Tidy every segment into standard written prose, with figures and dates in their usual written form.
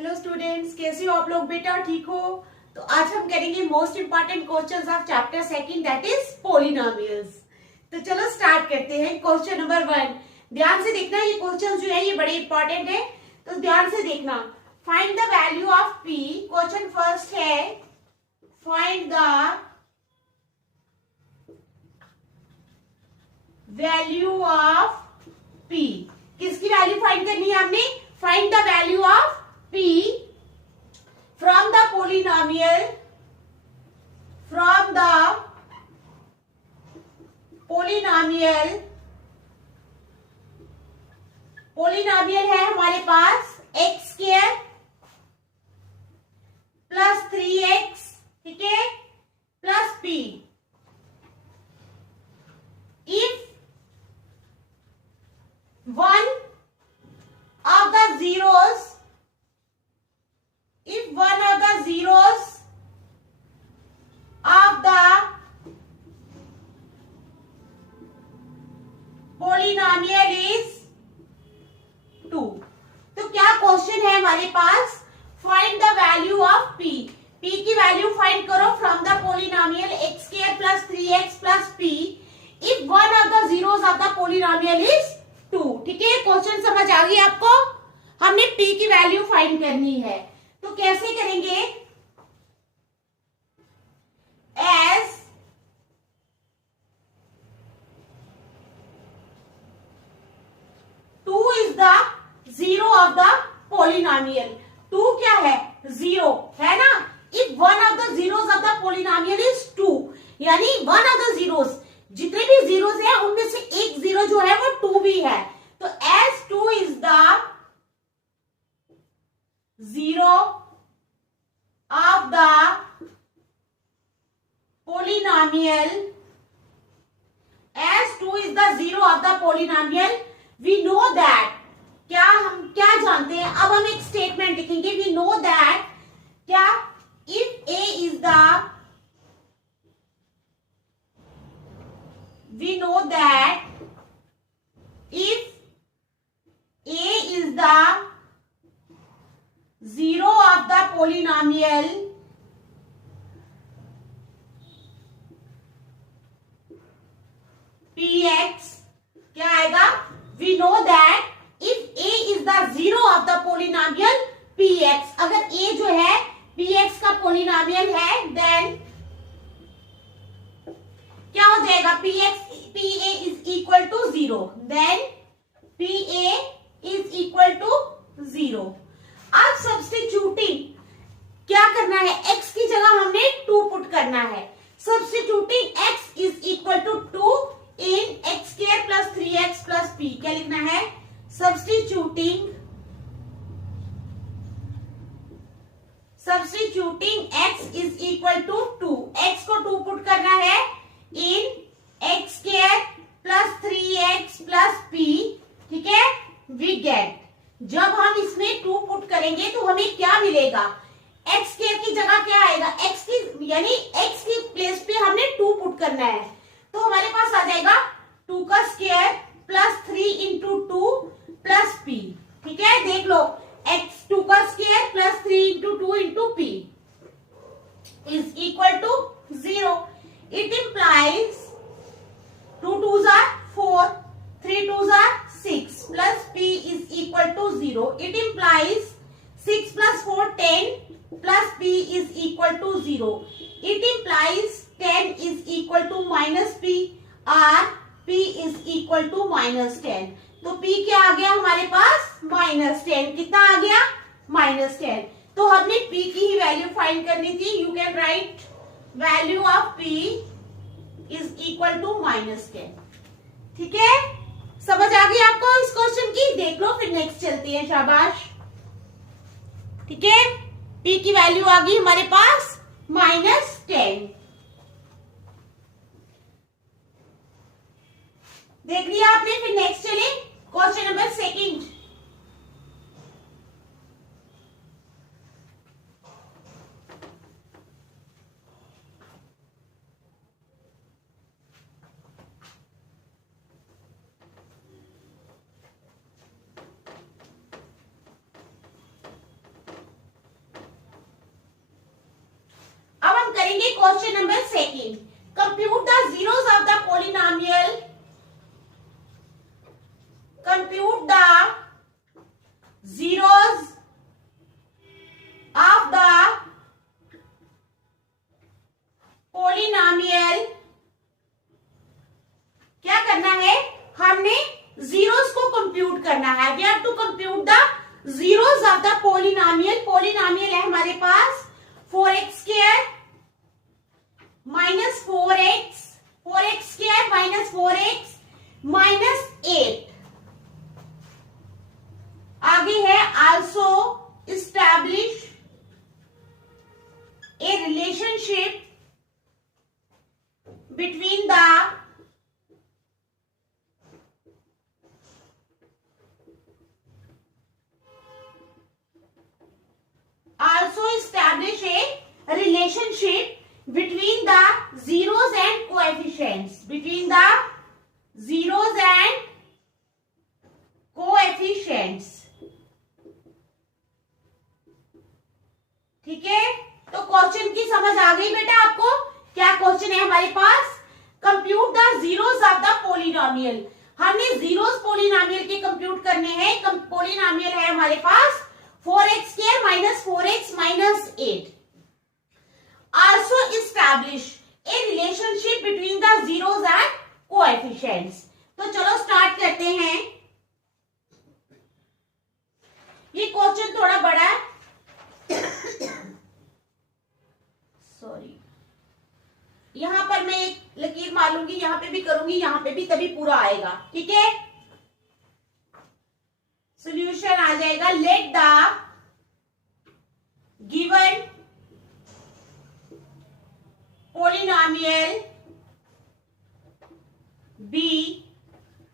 Hello students, कैसे हो आप लोग बेटा? ठीक हो? तो आज हम करेंगे most important questions of chapter second, that is polynomials. तो चलो स्टार्ट करते हैं। क्वेश्चन नंबर 1, ध्यान से देखना, ये क्वेश्चन जो है ये बड़े इंपॉर्टेंट है, तो ध्यान से देखना। Find the value of P. Question first है, find the value of P. किसकी वैल्यू फाइंड करनी है हमने? Find the value of p from the polynomial polynomial है हमारे पास x स्क्वायर प्लस 3x, ठीक है, plus p। if one of the zeros of the polynomial is 2। तो क्या क्वेश्चन है हमारे पास? Find the value of p। p की वैल्यू फाइंड करो from the polynomial x square plus 3x plus p if one of the zeros of the polynomial is 2। ठीक है, question समझ आ गई आपको? हमने p की वैल्यू फाइंड करनी है, तो कैसे करेंगे? as two is the zero of the polynomial. Two क्या है? जीरो है ना। If one of the zeros of the polynomial is 2, यानी वन ऑफ द जीरोस, जितने भी जीरोस हैं उनमें से एक जीरो जो है वो 2 भी है। तो as 2 is the zero of the polynomial, as 2 is the zero of the polynomial, we know that, हम क्या जानते हैं? अब हम एक स्टेटमेंट लिखेंगे, we know that क्या, if a is the, we know that if a is the zero of the polynomial px, क्या आएगा? we know that if a is the zero of the polynomial px, अगर a जो है px का polynomial है, then क्या हो जाएगा? pa is equal to 0, then pa is equal to 0। अब सब्स्टिट्यूटिंग क्या करना है? x की जगह हमने 2 पुट करना है। Substituting x is equal to 2 in X square plus 3x plus p। क्या लिखना है? Substituting x is equal to 2, x को 2 पुट करना है in X square plus 3x plus p। ठीक है, वी गेट, जब हम इसमें 2 पुट करेंगे तो हमें क्या मिलेगा? एक्स स्क्वायर की जगह क्या आएगा? एक्स की, यानी एक्स की प्लेस पे हमने 2 पुट करना है, तो हमारे पास आ जाएगा 2 का square plus 3 into 2 plus p। ठीक है, देख लो, एक्स 2 का square plus 3 into 2 into p is equal to 0। It implies 2 2s are 4, 3 2s are 6 plus p is equal to 0. It implies 6 plus 4 10 plus p is equal to 0. It implies 10 is equal to minus p or p is equal to minus 10. तो p क्या आ गया हमारे पास? minus 10। कितना आ गया? minus 10। तो हमने p की ही वैल्यू फाइंड करनी थी। You can write value of p is equal to minus 10। ठीक है, समझ आ गई आपको इस क्वेश्चन की? देख लो, फिर नेक्स्ट चलते हैं। शाबाश, ठीक है, p की वैल्यू आ गई हमारे पास -10। देख लिया आपने? फिर नेक्स्ट चले question number second. Question number second, compute the zeros of the polynomial, compute the zeros of the polynomial। क्या करना है, हमने जीरोस को कंप्यूट करना है। We have to compute the zeros of the polynomial. Polynomial है हमारे पास 4x square minus 4x, 4x square minus 4x minus 8। आगे है also establish a relationship between the relationship between the zeros and coefficients, between the zeros and coefficients। ठीक है, तो question की समझ आ गई बेटा आपको? क्या क्वेश्चन है हमारे पास? Compute the zeros of the polynomial. हमने जीरोस पोलिनोमियल के कंप्यूट करने हैं। पोलिनोमियल है हमारे पास 4x square minus 4x minus 8। Also establish a relationship between the zeros and coefficients। तो चलो स्टार्ट करते हैं। ये क्वेश्चन थोड़ा बड़ा है, सॉरी। यहां पर मैं एक लकीर मारूंगी, यहां पे भी करूंगी, यहां पे भी, तभी पूरा आएगा। ठीक है, सॉल्यूशन आ जाएगा। Let the given polynomial be,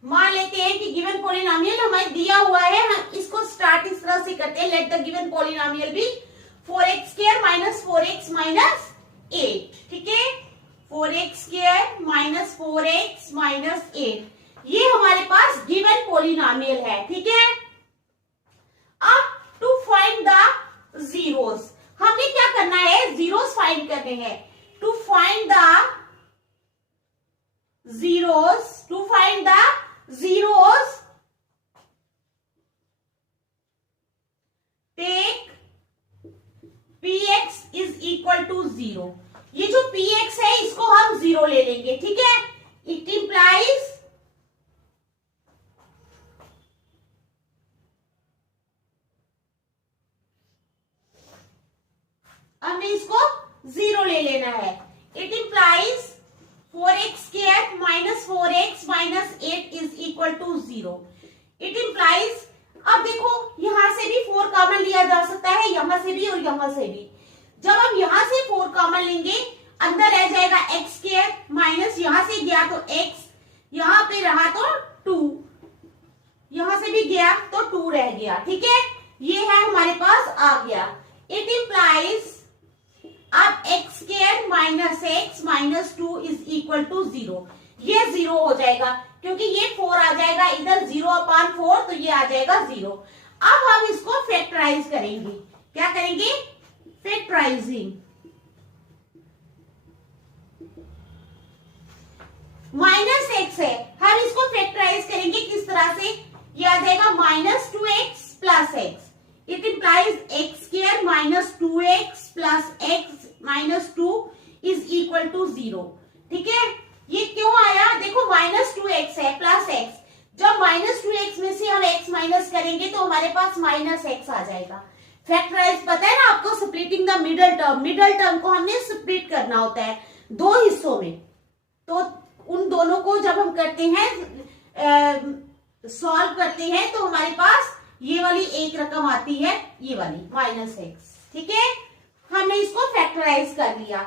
मान लेते हैं कि गिवन पोलिनोमियल हमें दिया हुआ है। हम इसको स्टार्ट इस तरह से करते हैं, let the given polynomial be 4x square minus 4x minus 8। ठीक है, 4x square minus 4x minus 8, ये हमारे पास गिवन पोलिनोमियल है। ठीक है, अब टू फाइंड द जीरोस, हमने क्या करना है, जीरोस फाइंड करने हैं। To find the zeros, to find the zeros, take px is equal to 0। ये जो px है इसको हम 0 ले लेंगे। ठीक है, it implies हमने इसको 0 ले लेना है। It implies 4x square minus 4x minus 8 is equal to 0। It implies, अब देखो यहां से भी 4 कॉमन लिया जा सकता है, यहां से भी और यहां से भी। जब हम यहां से 4 कॉमन लेंगे, अंदर रह जाएगा x स्क्वायर माइनस, यहां से गया तो x, यहां पे रहा तो 2, यहां से भी गया तो 2 रह गया। ठीक है, ये है हमारे पास आ गया। इट इंप्लाइज अब x square minus x minus 2 is equal to 0। ये 0 हो जाएगा क्योंकि ये 4 आ जाएगा इधर, 0/4, तो ये आ जाएगा 0। अब हम इसको फैक्टराइज करेंगे। क्या करेंगे, फैक्टराइजिंग। माइनस x है, हम इसको फैक्टराइज करेंगे किस तरह से, ये आ जाएगा minus 2x plus x। It implies x square minus 2x plus x minus 2 is equal to 0। ठीक है, ये क्यों आया, देखो माइनस 2x है प्लस x, जब माइनस 2x में से हम x माइनस करेंगे तो हमारे पास माइनस x आ जाएगा। फैक्टराइज पता है ना आपको, splitting the middle term, middle term को हमने स्प्लिट करना होता है 2 हिस्सों में। तो उन दोनों को जब हम करते हैं, सॉल्व करते हैं, तो हमारे पास ये वाली एक रकम आती है, ये वाली माइनस x। ठीक है, हमने इसको फैक्टराइज कर लिया।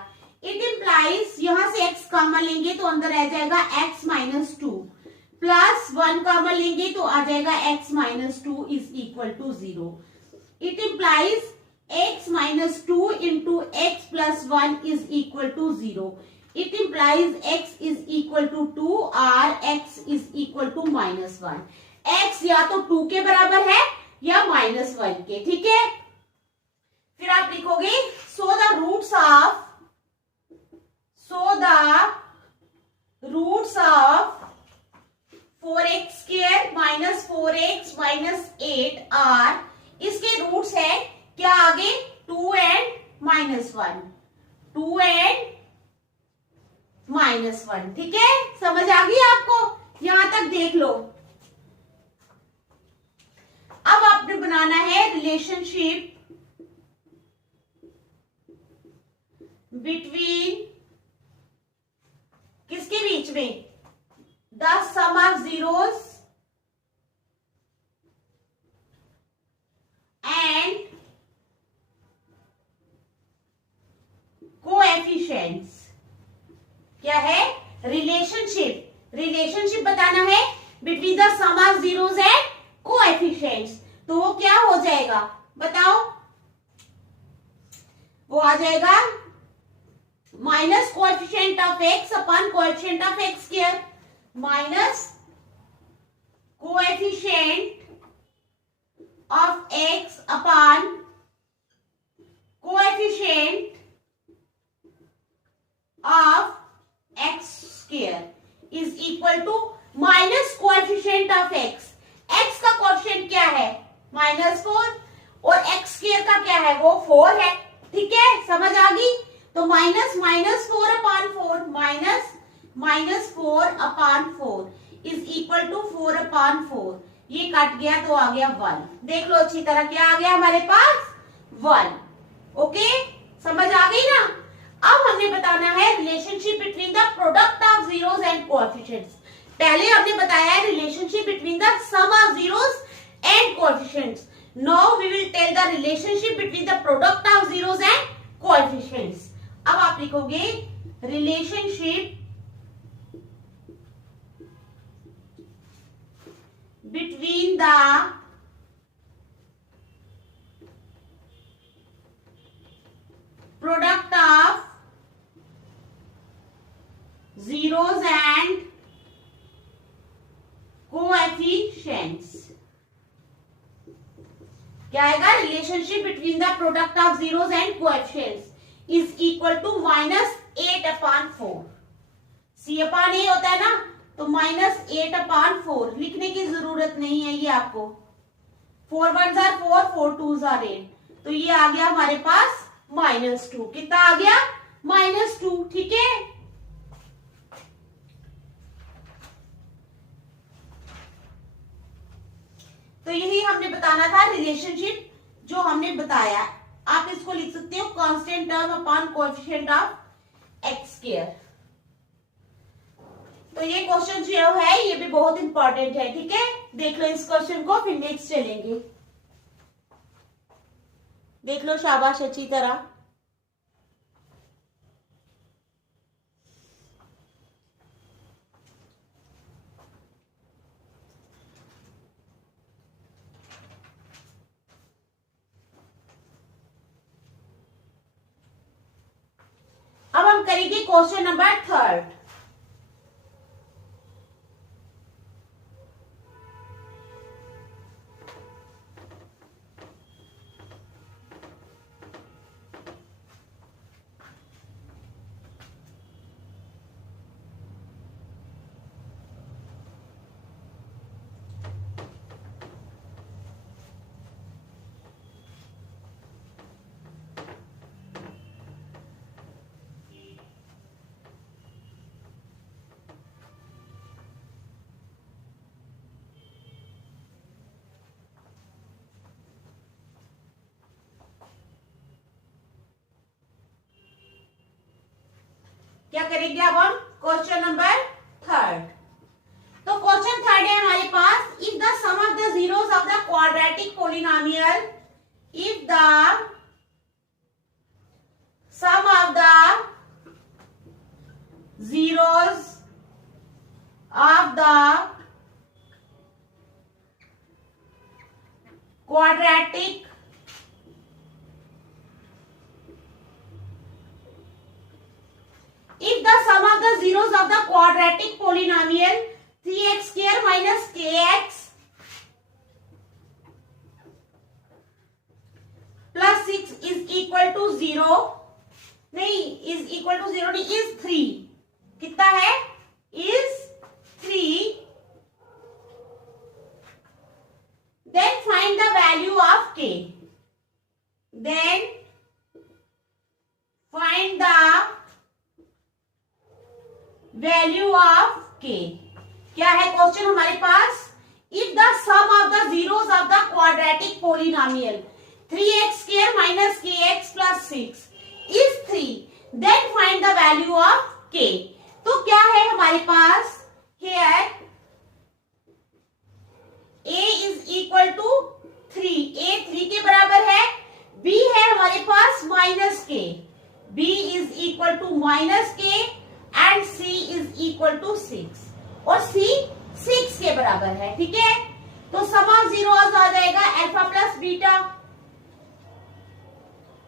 इट इंप्लाइज, यहां से x कॉमन लेंगे तो अंदर रह जाएगा x माइनस 2, प्लस 1 कॉमन लेंगे तो आ जाएगा x minus 2 is equal to 0। It implies x minus 2 into x plus 1 is equal to 0। It implies x is equal to 2 और x is equal to minus 1। x या तो 2 के बराबर है या माइनस 1 के। ठीक है, फिर आप लिखोगे so the roots of So the roots of 4x square minus 4x minus 8 are, इसके रूट्स है क्या आगे 2 and -1, 2 and -1। ठीक है, समझ आ गई आपको, यहां तक देख लो। अब आपने बनाना है रिलेशनशिप बिटवीन, किसके बीच में, the sum of zeros and coefficients. क्या है, रिलेशनशिप, रिलेशनशिप बताना है between the sum of zeros and coefficients. तो वो क्या हो जाएगा बताओ, वो आ जाएगा minus coefficient of x upon coefficient of x square, minus coefficient of x upon coefficient of x square is equal to minus coefficient of x. X का कोएफिशिएंट क्या है -4 और एक्स स्क्वायर का क्या है, वो 4 है। ठीक है, समझ आ गई। तो minus -4 upon 4 minus 4 upon 4 is equal to 4 upon 4। ये कट गया तो आ गया 1। देख लो अच्छी तरह, क्या आ गया हमारे पास 1। ओके, समझ आ गई ना। अब हमने बताना है relationship between the product of zeros and coefficients. पहले हमने बताया है relationship between the sum of zeros and coefficients. Now we will tell the relationship between the product of zeros and coefficients. अब आप लिखोगे relationship between the product of zeros and coefficients. क्या आएगा, relationship between the product of zeros and coefficients is equal to -8 upon 4। C upon A होता है ना, तो -8 upon 4 लिखने की जरूरत नहीं है, ये आपको 4 1s are 4, 4 2s are 8। तो ये आ गया हमारे पास -2। कितना आ गया, -2। ठीक है, तो यही हमने बताना था रिलेशनशिप जो हमने बताया। आप इसको लिख सकते हो constant term upon coefficient of x square. तो ये क्वेश्चन जो है ये भी बहुत इंपॉर्टेंट है। ठीक है, देख लो इस क्वेश्चन को, फिर नेक्स्ट चलेंगे। देख लो, शाबाश, अच्छी तरह। अब हम करेंगे क्वेश्चन नंबर 3। क्या करेंगे अब हम क्वेश्चन नंबर 3। तो क्वेश्चन 3 है हमारे पास, if the sum of the zeros of the quadratic polynomial, if the sum of the zeros of the quadratic if the sum of the zeros of the quadratic polynomial 3x square minus kx plus 6 is equal to 0, नहीं, is equal to 0 नहीं, is 3 कितना है, is 3। Then find the value of k, then find the value of k। क्या है question हमारे पास, if the sum of the zeros of the quadratic polynomial 3x² minus kx plus 6 is 3, then find the value of k। तो क्या है हमारे पास, here a is equal to 3, a 3 के बराबर है, b है हमारे पास minus k, b is equal to minus k and c is equal to 6 और c 6 के बराबर है। ठीक है, तो सम ऑफ जीरोस आ जाएगा alpha plus beta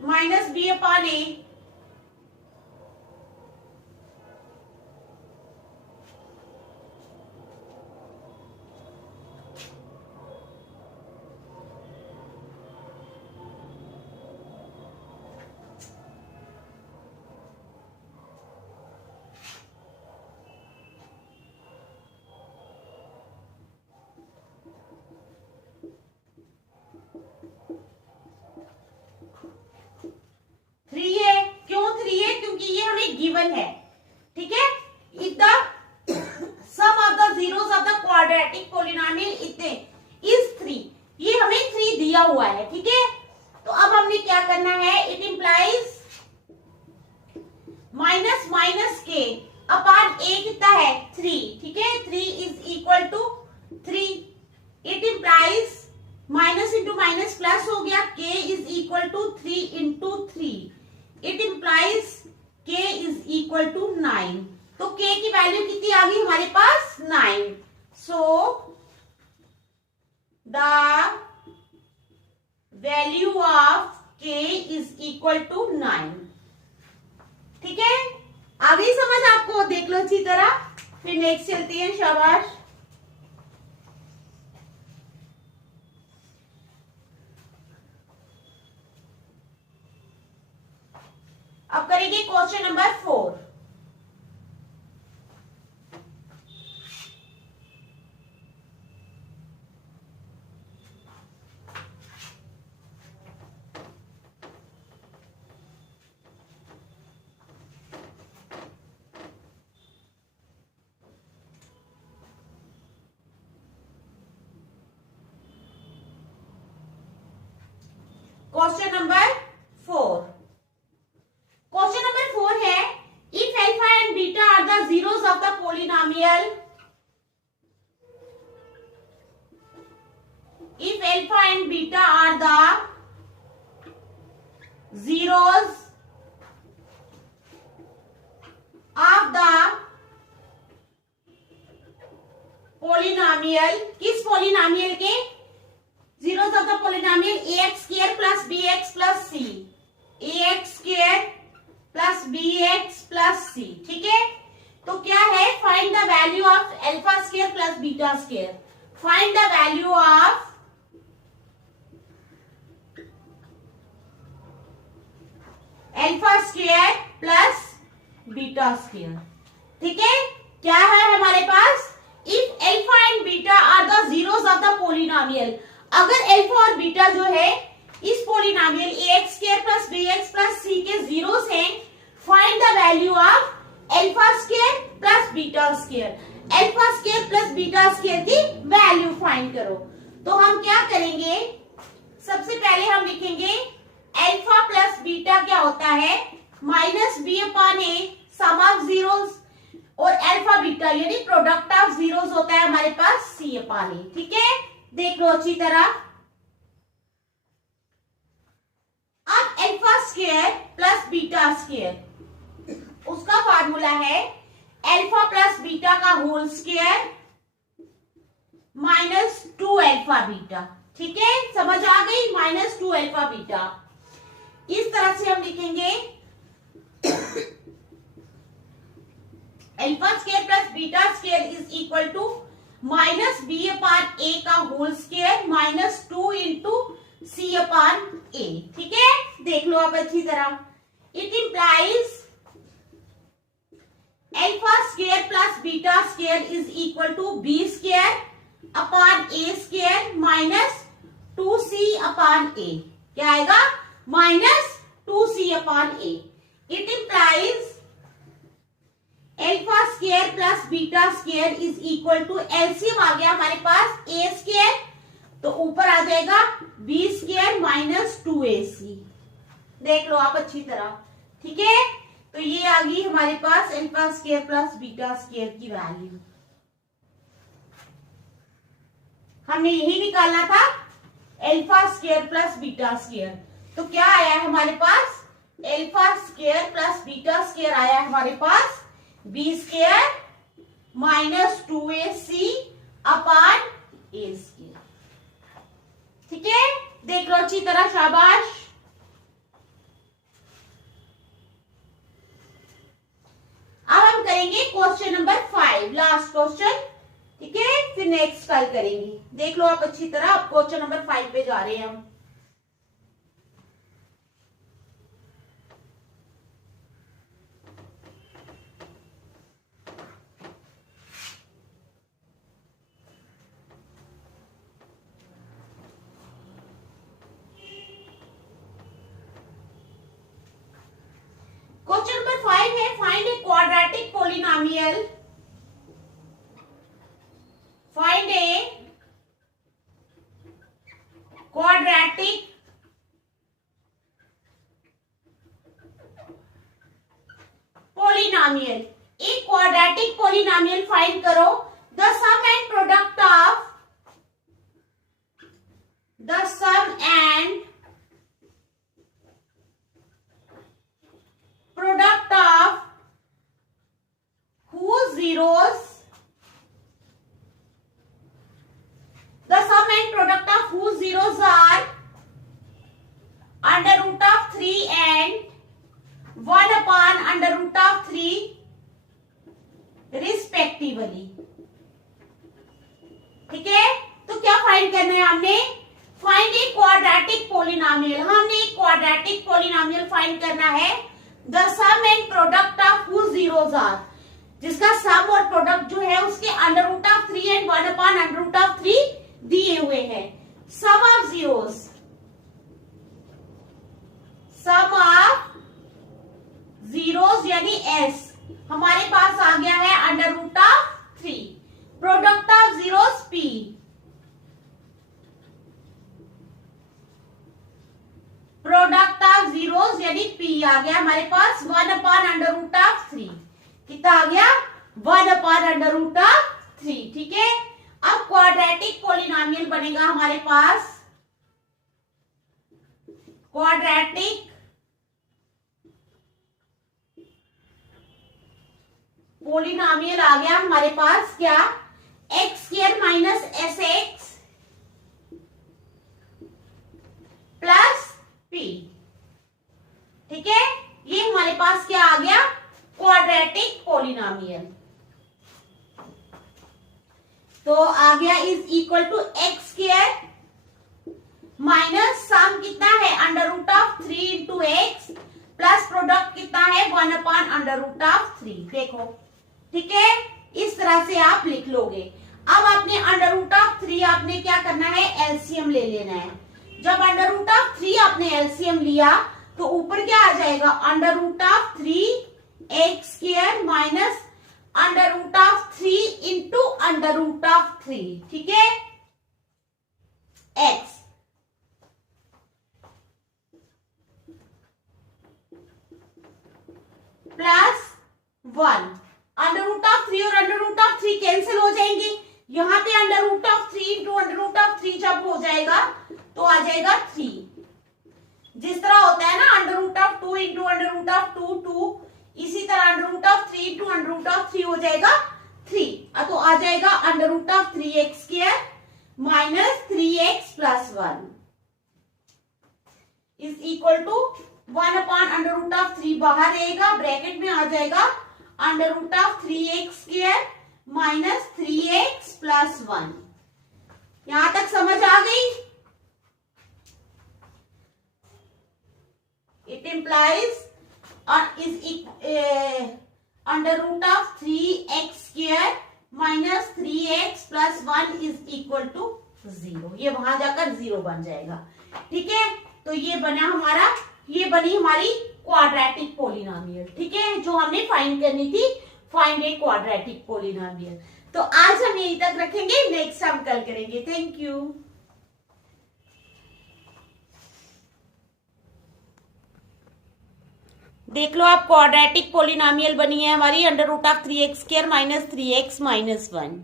minus B upon A. Given है। ठीक है, if the sum of the zeros of the quadratic polynomial इतने इज 3, ये हमें 3 दिया हुआ है। ठीक है, तो अब हमने क्या करना है, इट इंप्लाइज माइनस माइनस के अपॉन ए कितना है 3। ठीक है, 3 is equal to 3। It implies minus into minus plus हो गया, k is equal to 3 into 3। It implies k is equal to 9। तो k की वैल्यू कितनी आ गई हमारे पास 9। So the value of k is equal to 9। ठीक है, आ गई समझ आपको, देख लो अच्छी तरह, फिर नेक्स्ट चलती है। शाबाश। अब करेंगे question number 4। Question number 4, question number 4 है, if alpha and beta are the zeros of the polynomial, if alpha and beta are the zeros of the polynomial, किस पोलिनोमियल के, zeros of the polynomial ax² plus bx plus c, ax² plus bx plus c। ठीक है, तो क्या है, find the value of alpha square plus beta square. Find the value of alpha square plus beta square. ठीक है, क्या है हमारे पास, if alpha and beta are the zeros of the polynomial, अगर अल्फा और बीटा जो है इस polynomial ax² plus bx plus c के जीरोस हैं, find the value of alpha square plus beta square. Alpha square plus beta square की value find करो। तो हम क्या करेंगे, सबसे पहले हम लिखेंगे अल्फा प्लस बीटा क्या होता है, minus B upon a sum of zeros, और अल्फा बीटा यानी प्रोडक्ट ऑफ जीरोस होता है हमारे पास सी अपॉन ए। ठीक है, देख लो अच्छी तरह। अब alpha square plus beta square, उसका फार्मूला है अल्फा प्लस बीटा का whole square minus 2 alpha beta. ठीक है, समझ आ गई, माइनस 2 अल्फा बीटा। इस तरह से हम लिखेंगे alpha square plus beta square is equal to minus B upon A का whole square minus 2 into C upon A. ठीक है, देख लो आप अच्छी तरह। It implies alpha square plus beta square is equal to B square upon A square minus 2c upon A. क्या आएगा? Minus 2c upon A. It implies alpha square plus beta square is equal to LCM आ गया हमारे पास ए square, तो ऊपर आ जाएगा B square minus 2ac। देख लो आप अच्छी तरह, ठीक है। तो ये आ गई हमारे पास alpha square plus beta square की वैल्यू। हमने यही निकालना था, alpha square plus beta square. तो क्या आया है हमारे पास? Alpha square plus beta square आया है हमारे पास B square minus 2ac upon A square. ठीक है, देख लो अच्छी तरह, शाबाश। अब हम करेंगे क्वेश्चन नंबर 5, लास्ट क्वेश्चन। ठीक है, फिर नेक्स्ट कल करेंगे। देख लो आप अच्छी तरह, अब क्वेश्चन नंबर 5 पे जा रहे हैं हम। क्वेश्चन नंबर 5 है, find a quadratic polynomial. Find a quadratic polynomial. एक क्वाड्रेटिक पोलिनोमियल फाइंड करो। The sum and product of whose zeros, the sum and product of whose zeros are under root of 3 and 1 upon under root of 3 respectively। ठीक है, तो क्या find करना है हमने? Find a quadratic polynomial. हमने एक क्वाड्रेटिक पोलिनोमियल फाइंड करना है। The sum and product of whose zeros are, जिसका सम और प्रोडक्ट जो है उसके under root of 3 and 1 upon under root of 3 दिए हुए हैं। Sum of zeros, sum of zeros यानी एस हमारे पास आ गया है under root of 3। Product of zeros P, product of zeros यानी पी आ गया हमारे पास 1 अपॉन अंडर रूट ऑफ 3। कितना आ गया? 1 अपॉन अंडर रूट ऑफ 3। ठीक है, अब क्वाड्रेटिक पोलिनोमियल बनेगा हमारे पास। क्वाड्रेटिक पोलिनोमियल आ गया हमारे पास क्या? X square minus s x plus p. ठीक है, ये हमारे पास क्या आ गया? Quadratic polynomial. तो आ गया is equal to x square minus sum कितना है under root of 3 into x plus product कितना है 1 अपॉन अंडर रूट ऑफ 3। देखो, ठीक है, इस तरह से आप लिख लोगे। अब आपने अंडर रूट ऑफ 3 आपने क्या करना है? एलसीएम ले लेना है। जब अंडर रूट ऑफ 3 आपने एलसीएम लिया तो ऊपर क्या आ जाएगा? Under root of 3 x square minus under root of 3 into under root of 3। ठीक है, x plus 1। Under root of 3 और अंडर रूट ऑफ 3 कैंसिल हो जाएंगे। यहां पे under root of 3 into under root of 3 जब हो जाएगा तो आ जाएगा 3। जिस तरह होता है ना under root of 2 into under root of 2, इसी तरह under root of 3 into under root of 3 हो जाएगा 3। तो आ जाएगा under root of 3x square minus 3x plus 1 is equal to 1 upon under root of 3 बाहर रहेगा, ब्रैकेट में आ जाएगा under root of 3x square minus 3x plus 1। यहां तक समझ आ गई? इट इम्प्लाइज और is under root of 3x² minus 3x plus 1 is equal to 0। ये वहां जाकर 0 बन जाएगा। ठीक है, तो ये बनी हमारी क्वाड्रेटिक पोलिनोमियल। ठीक है, जो हमने फाइंड करनी थी, फाइंड ए क्वाड्रेटिक पोलिनोमियल। तो आज हम यहीं तक रखेंगे, नेक्स्ट हम कल करेंगे। Thank you. देख लो आप, क्वाड्रेटिक पोलिनोमियल बनी है हमारी under root of 3x² minus 3x minus 1।